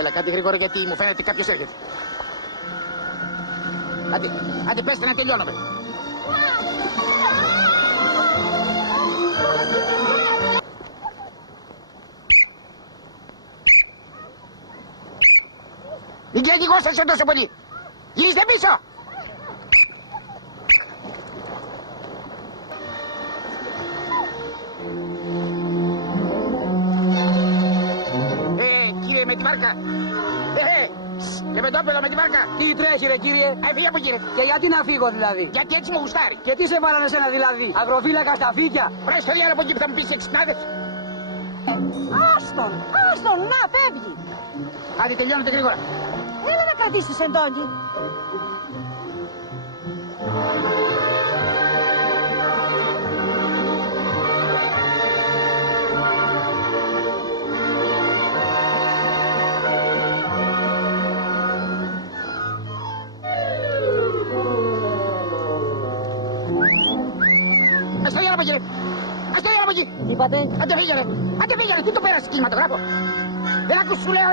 Έλα, κάντε γρήγορα γιατί μου φαίνεται κάποιος έρχεται. Άντε πέστε να τελειώνουμε. Μην κυνηγόσαστε τόσο πολύ. Γυρίστε πίσω. Κύριε με τη βάρκα. Και με το όπεδο με τη βάρκα. Τι τρέχει ρε κύριε? Φύγε από κύριε. Και γιατί να φύγω δηλαδή? Γιατί έτσι μου γουστάρει. Και τι σε βάλανε σένα δηλαδή? Αγροφύλακα στα φύκια? Βρες το διάλογο εκεί που θα μου πεις εξυπνάδες. Άστον, να φεύγει. Άντε τελειώνετε γρήγορα. Έλα να κρατήσεις εντόνι. Ας το διάλογο κύριε. Ας το διάλογο εκεί. Τι είπατε? Άντε φύγε, τι το πέρασε κινηματογράφο. Δεν ακούς σου λέω,